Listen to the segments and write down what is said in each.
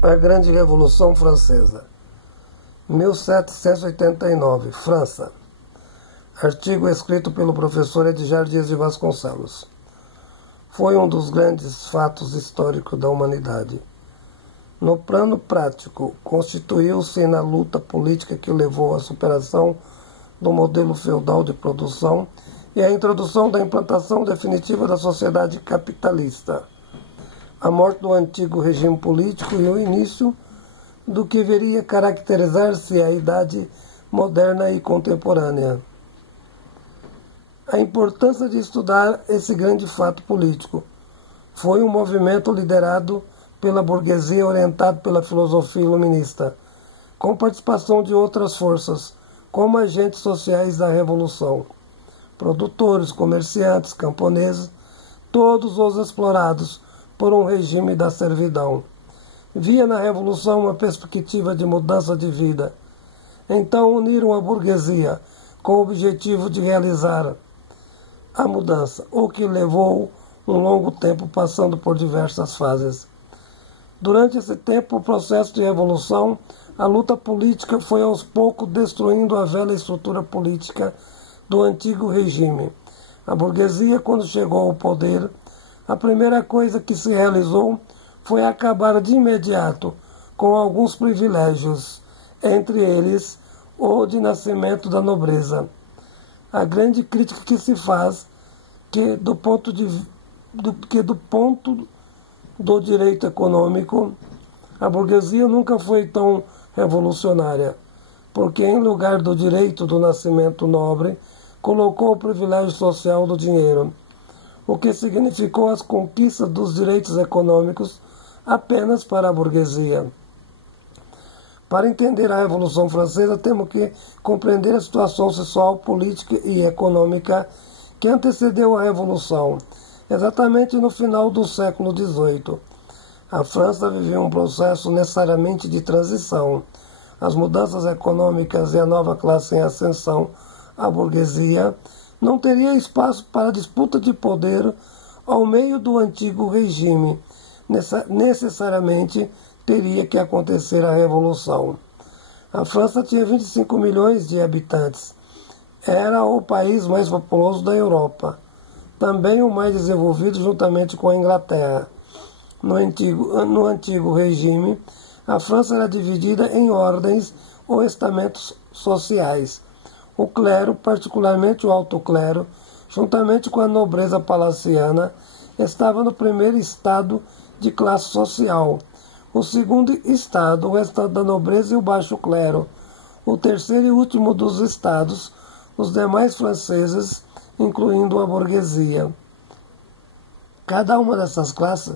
A Grande Revolução Francesa, 1789, França. Artigo escrito pelo professor Edgar Dias de Vasconcelos. Foi um dos grandes fatos históricos da humanidade. No plano prático, constituiu-se na luta política que levou à superação do modelo feudal de produção e à introdução da implantação definitiva da sociedade capitalista, a morte do antigo regime político e o início do que viria a caracterizar-se a idade moderna e contemporânea. A importância de estudar esse grande fato político foi um movimento liderado pela burguesia orientado pela filosofia iluminista, com participação de outras forças, como agentes sociais da Revolução, produtores, comerciantes, camponeses, todos os explorados por um regime da servidão. Via na Revolução uma perspectiva de mudança de vida. Então uniram a burguesia com o objetivo de realizar a mudança, o que levou um longo tempo, passando por diversas fases. Durante esse tempo, o processo de revolução, a luta política foi aos poucos destruindo a velha estrutura política do antigo regime. A burguesia, quando chegou ao poder, a primeira coisa que se realizou foi acabar de imediato com alguns privilégios, entre eles o de nascimento da nobreza. A grande crítica que se faz que do ponto do direito econômico, a burguesia nunca foi tão revolucionária, porque em lugar do direito do nascimento nobre, colocou o privilégio social do dinheiro, o que significou as conquistas dos direitos econômicos apenas para a burguesia. Para entender a Revolução Francesa, temos que compreender a situação social, política e econômica que antecedeu a Revolução, exatamente no final do século XVIII. A França vivia um processo necessariamente de transição. As mudanças econômicas e a nova classe em ascensão, a burguesia, não teria espaço para disputa de poder ao meio do antigo regime. Necessariamente teria que acontecer a Revolução. A França tinha 25 milhões de habitantes. Era o país mais populoso da Europa. Também o mais desenvolvido juntamente com a Inglaterra. No antigo regime, a França era dividida em ordens ou estamentos sociais. O clero, particularmente o alto clero, juntamente com a nobreza palaciana, estava no primeiro estado de classe social. O segundo estado, o estado da nobreza e o baixo clero. O terceiro e último dos estados, os demais franceses, incluindo a burguesia. Cada uma dessas classes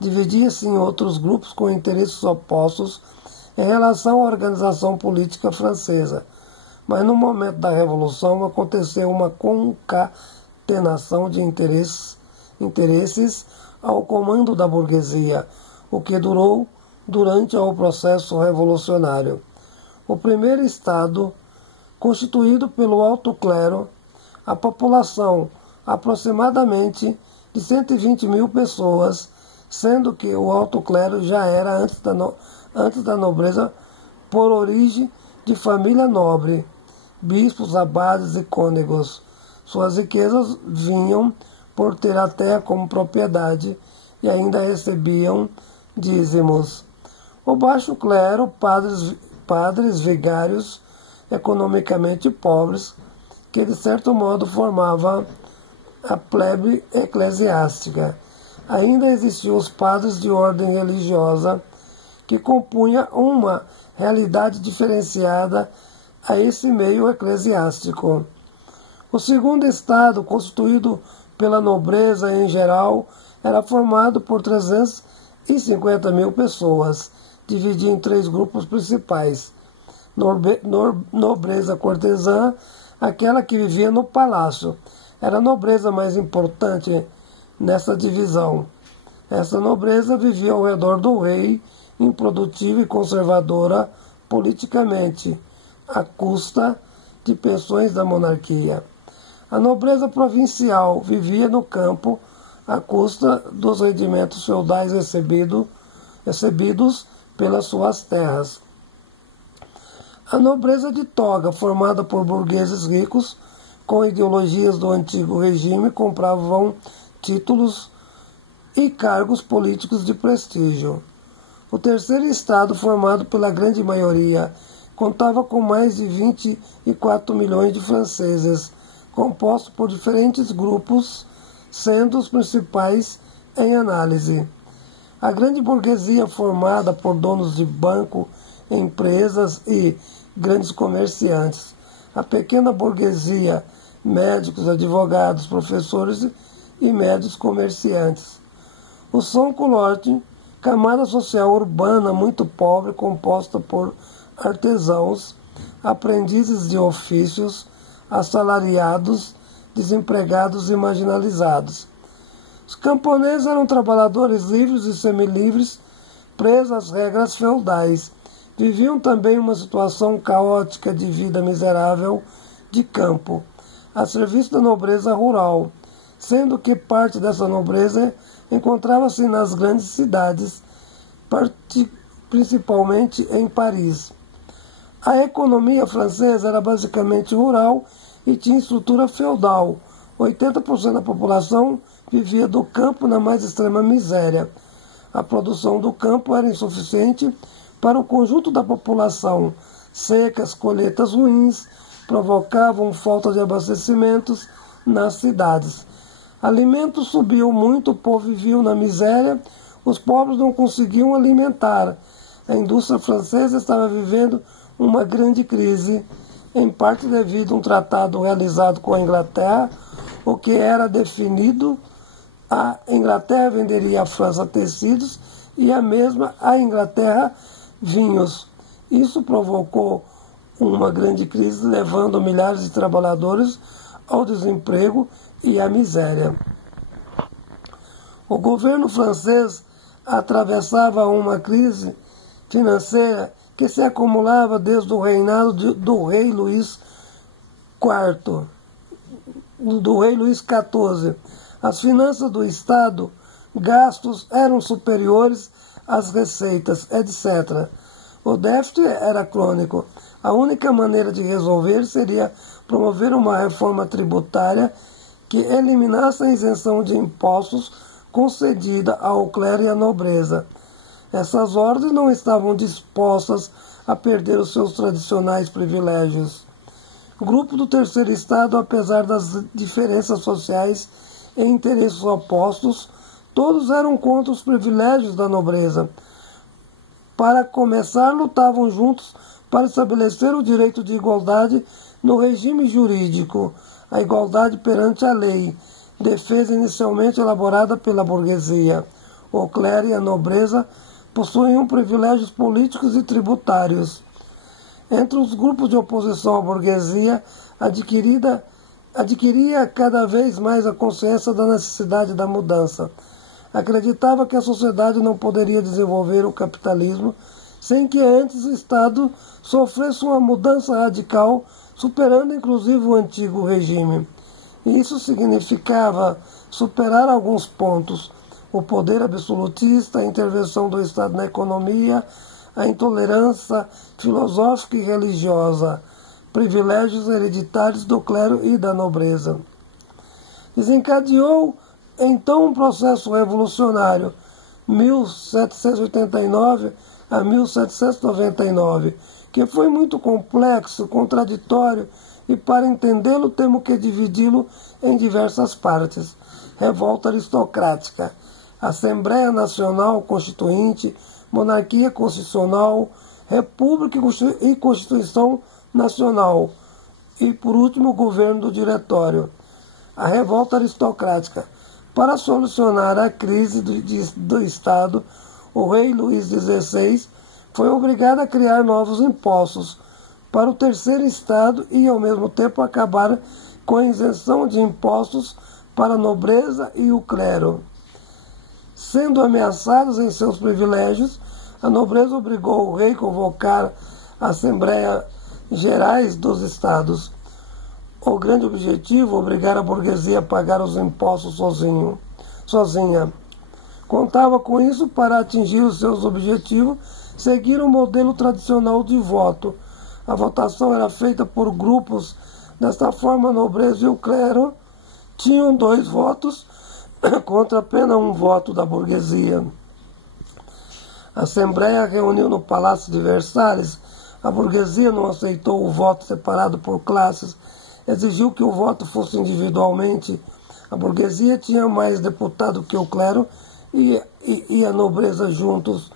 dividia-se em outros grupos com interesses opostos em relação à organização política francesa. Mas no momento da Revolução aconteceu uma concatenação de interesses ao comando da burguesia, o que durou durante o processo revolucionário. O primeiro estado, constituído pelo alto clero, a população aproximadamente de 120 mil pessoas, sendo que o alto clero já era antes da nobreza por origem de família nobre, bispos, abades e cônegos. Suas riquezas vinham por ter a terra como propriedade e ainda recebiam dízimos. O baixo clero, padres vigários, economicamente pobres, que de certo modo formava a plebe eclesiástica. Ainda existiam os padres de ordem religiosa, que compunha uma realidade diferenciada a esse meio eclesiástico. O segundo estado, constituído pela nobreza em geral, era formado por 350 mil pessoas, dividido em três grupos principais. Nobreza cortesã, aquela que vivia no palácio, era a nobreza mais importante nessa divisão. Essa nobreza vivia ao redor do rei, improdutiva e conservadora politicamente, à custa de pensões da monarquia. A nobreza provincial vivia no campo, à custa dos rendimentos feudais recebidos pelas suas terras. A nobreza de toga, formada por burgueses ricos, com ideologias do antigo regime, compravam títulos e cargos políticos de prestígio. O terceiro estado, formado pela grande maioria, contava com mais de 24 milhões de franceses, composto por diferentes grupos, sendo os principais em análise. A grande burguesia, formada por donos de banco, empresas e grandes comerciantes. A pequena burguesia, médicos, advogados, professores e médios comerciantes. O sans-culotte, camada social urbana muito pobre, composta por artesãos, aprendizes de ofícios, assalariados, desempregados e marginalizados. Os camponeses eram trabalhadores livres e semilivres, presos às regras feudais. Viviam também uma situação caótica de vida miserável de campo, a serviço da nobreza rural, sendo que parte dessa nobreza encontrava-se nas grandes cidades, principalmente em Paris. A economia francesa era basicamente rural e tinha estrutura feudal. 80% da população vivia do campo na mais extrema miséria. A produção do campo era insuficiente para o conjunto da população. Secas, colheitas ruins provocavam falta de abastecimentos nas cidades. Alimentos subiam muito, o povo vivia na miséria, os pobres não conseguiam alimentar. A indústria francesa estava vivendo uma grande crise, em parte devido a um tratado realizado com a Inglaterra, o que era definido: a Inglaterra venderia à França tecidos e a mesma à Inglaterra vinhos. Isso provocou uma grande crise, levando milhares de trabalhadores ao desemprego e à miséria. O governo francês atravessava uma crise financeira que se acumulava desde o reinado do rei Luís XIV. As finanças do Estado, gastos eram superiores às receitas, etc. O déficit era crônico. A única maneira de resolver seria promover uma reforma tributária que eliminasse a isenção de impostos concedida ao clero e à nobreza. Essas ordens não estavam dispostas a perder os seus tradicionais privilégios. Grupo do terceiro estado, apesar das diferenças sociais e interesses opostos, todos eram contra os privilégios da nobreza. Para começar, lutavam juntos para estabelecer o direito de igualdade no regime jurídico, a igualdade perante a lei, defesa inicialmente elaborada pela burguesia. O clero e a nobreza possuíam privilégios políticos e tributários. Entre os grupos de oposição à burguesia, adquiria cada vez mais a consciência da necessidade da mudança. Acreditava que a sociedade não poderia desenvolver o capitalismo sem que antes o Estado sofresse uma mudança radical, superando inclusive o antigo regime. Isso significava superar alguns pontos: o poder absolutista, a intervenção do Estado na economia, a intolerância filosófica e religiosa, privilégios hereditários do clero e da nobreza. Desencadeou então um processo revolucionário, 1789 a 1799, que foi muito complexo, contraditório, e para entendê-lo temos que dividi-lo em diversas partes. Revolta aristocrática, Assembleia Nacional Constituinte, Monarquia Constitucional, República e Constituição Nacional, e por último o governo do Diretório. A revolta aristocrática. Para solucionar a crise do Estado, o rei Luís XVI foi obrigado a criar novos impostos para o terceiro estado e, ao mesmo tempo, acabar com a isenção de impostos para a nobreza e o clero. Sendo ameaçados em seus privilégios, a nobreza obrigou o rei a convocar a Assembleia Gerais dos Estados. O grande objetivo, obrigar a burguesia a pagar os impostos sozinha. Contava com isso para atingir os seus objetivos seguiram o modelo tradicional de voto. A votação era feita por grupos. Desta forma, a nobreza e o clero tinham 2 votos contra apenas 1 voto da burguesia. A Assembleia reuniu no Palácio de Versalhes. A burguesia não aceitou o voto separado por classes, exigiu que o voto fosse individualmente. A burguesia tinha mais deputados que o clero e a nobreza juntos.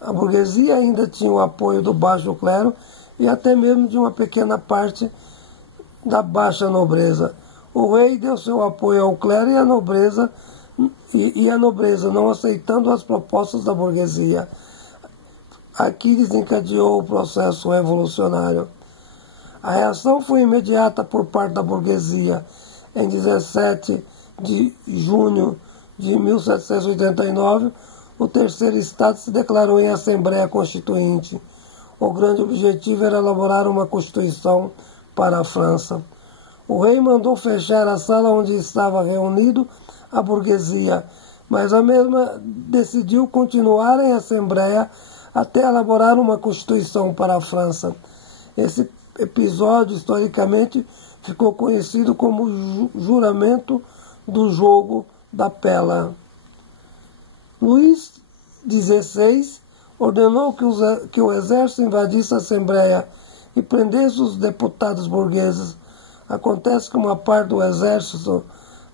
A burguesia ainda tinha o apoio do baixo clero e até mesmo de uma pequena parte da baixa nobreza. O rei deu seu apoio ao clero e a nobreza não aceitando as propostas da burguesia. Aqui desencadeou o processo revolucionário. A reação foi imediata por parte da burguesia. Em 17 de junho de 1789, o terceiro Estado se declarou em Assembleia Constituinte. O grande objetivo era elaborar uma Constituição para a França. O rei mandou fechar a sala onde estava reunido a burguesia, mas a mesma decidiu continuar em Assembleia até elaborar uma Constituição para a França. Esse episódio, historicamente, ficou conhecido como juramento do jogo da pela. Luís XVI ordenou que o exército invadisse a Assembleia e prendesse os deputados burgueses. Acontece que uma parte do exército,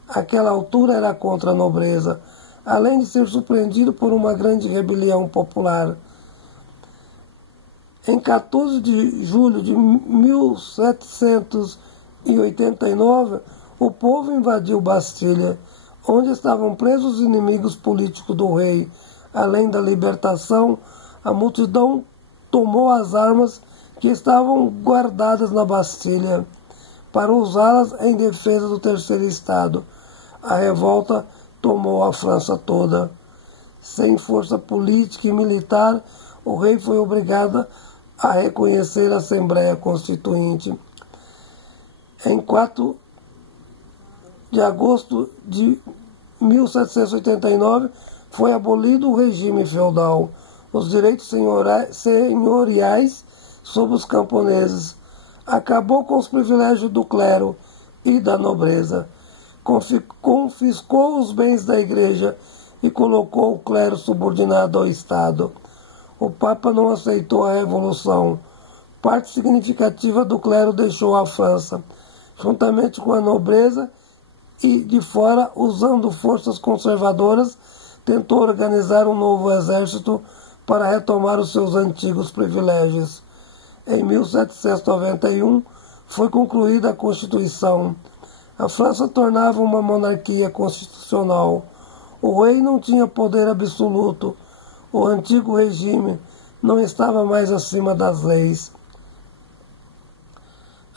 àquela altura, era contra a nobreza, além de ser surpreendido por uma grande rebelião popular. Em 14 de julho de 1789, o povo invadiu Bastilha, onde estavam presos os inimigos políticos do rei. Além da libertação, a multidão tomou as armas que estavam guardadas na Bastilha para usá-las em defesa do terceiro Estado. A revolta tomou a França toda. Sem força política e militar, o rei foi obrigado a reconhecer a Assembleia Constituinte. Em 4 de agosto de 1789, foi abolido o regime feudal, os direitos senhoriais sobre os camponeses. Acabou com os privilégios do clero e da nobreza. Confiscou os bens da igreja e colocou o clero subordinado ao Estado. O Papa não aceitou a revolução. Parte significativa do clero deixou a França, juntamente com a nobreza, e de fora, usando forças conservadoras, tentou organizar um novo exército para retomar os seus antigos privilégios. Em 1791, foi concluída a Constituição. A França tornava uma monarquia constitucional. O rei não tinha poder absoluto. O antigo regime não estava mais acima das leis.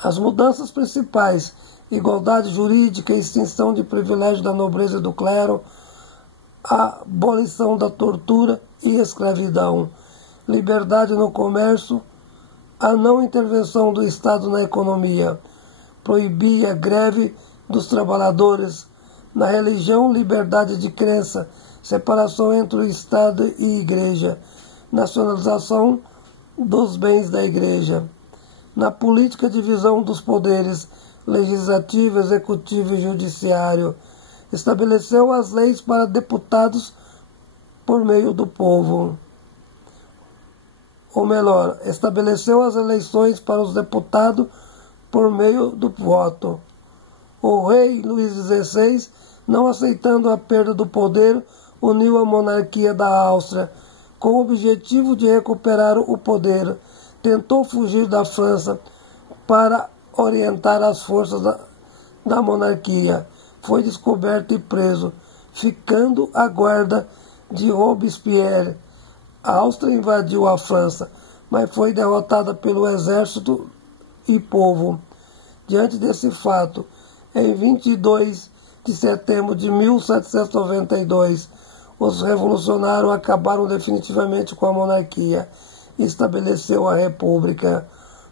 As mudanças principais: igualdade jurídica, extinção de privilégios da nobreza e do clero, a abolição da tortura e escravidão, liberdade no comércio, a não intervenção do Estado na economia, proibia a greve dos trabalhadores, na religião, liberdade de crença, separação entre o Estado e a Igreja, nacionalização dos bens da Igreja, na política, divisão dos poderes legislativo, executivo e judiciário, estabeleceu as leis para deputados por meio do povo. Ou melhor, estabeleceu as eleições para os deputados por meio do voto. O rei Luís XVI, não aceitando a perda do poder, uniu a monarquia da Áustria com o objetivo de recuperar o poder. Tentou fugir da França para orientar as forças da monarquia. Foi descoberto e preso, ficando à guarda de Robespierre. A Áustria invadiu a França, mas foi derrotada pelo exército e povo. Diante desse fato, em 22 de setembro de 1792, os revolucionários acabaram definitivamente com a monarquia e estabeleceu a república.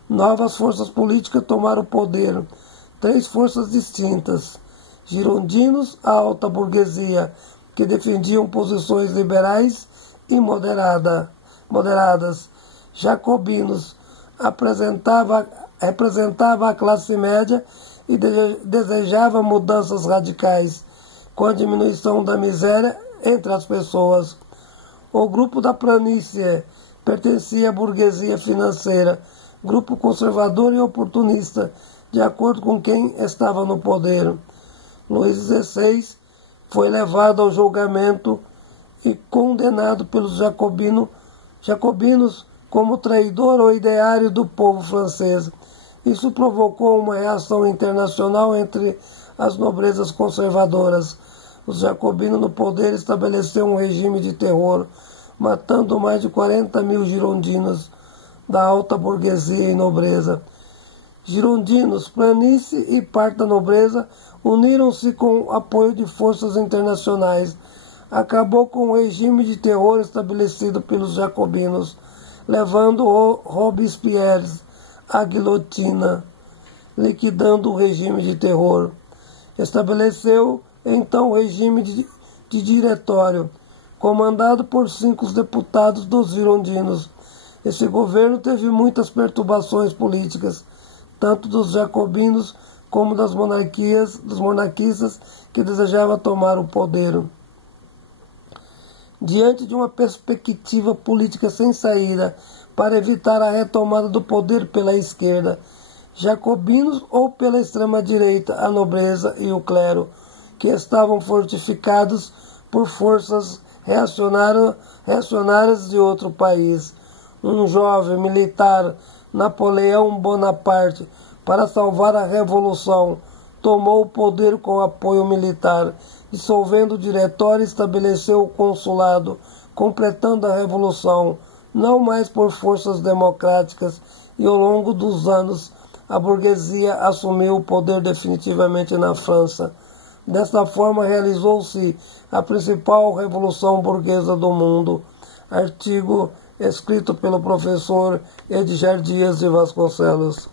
Novas forças políticas tomaram o poder, 3 forças distintas: girondinos, a alta burguesia, que defendiam posições liberais e moderadas, jacobinos, representava a classe média e desejava mudanças radicais, com a diminuição da miséria entre as pessoas. O grupo da planície pertencia à burguesia financeira, grupo conservador e oportunista, de acordo com quem estava no poder. Luís XVI foi levado ao julgamento e condenado pelos jacobinos como traidor ao ideário do povo francês. Isso provocou uma reação internacional entre as nobrezas conservadoras. Os jacobinos no poder estabeleceram um regime de terror, matando mais de 40 mil girondinos da alta burguesia e nobreza. Girondinos, planície e parte da nobreza uniram-se com o apoio de forças internacionais. Acabou com o regime de terror estabelecido pelos jacobinos, levando Robespierre à guilhotina, liquidando o regime de terror. Estabeleceu então o regime de diretório, comandado por 5 deputados dos girondinos. Esse governo teve muitas perturbações políticas, tanto dos jacobinos como dos monarquistas que desejavam tomar o poder. Diante de uma perspectiva política sem saída para evitar a retomada do poder pela esquerda, jacobinos ou pela extrema-direita, a nobreza e o clero, que estavam fortificados por forças reacionárias de outro país. Um jovem militar, Napoleão Bonaparte, para salvar a revolução, tomou o poder com apoio militar, dissolvendo o diretório e estabeleceu o consulado, completando a revolução, não mais por forças democráticas, e ao longo dos anos a burguesia assumiu o poder definitivamente na França. Desta forma realizou-se a principal revolução burguesa do mundo. Artigo escrito pelo professor Edgar Dias de Vasconcelos.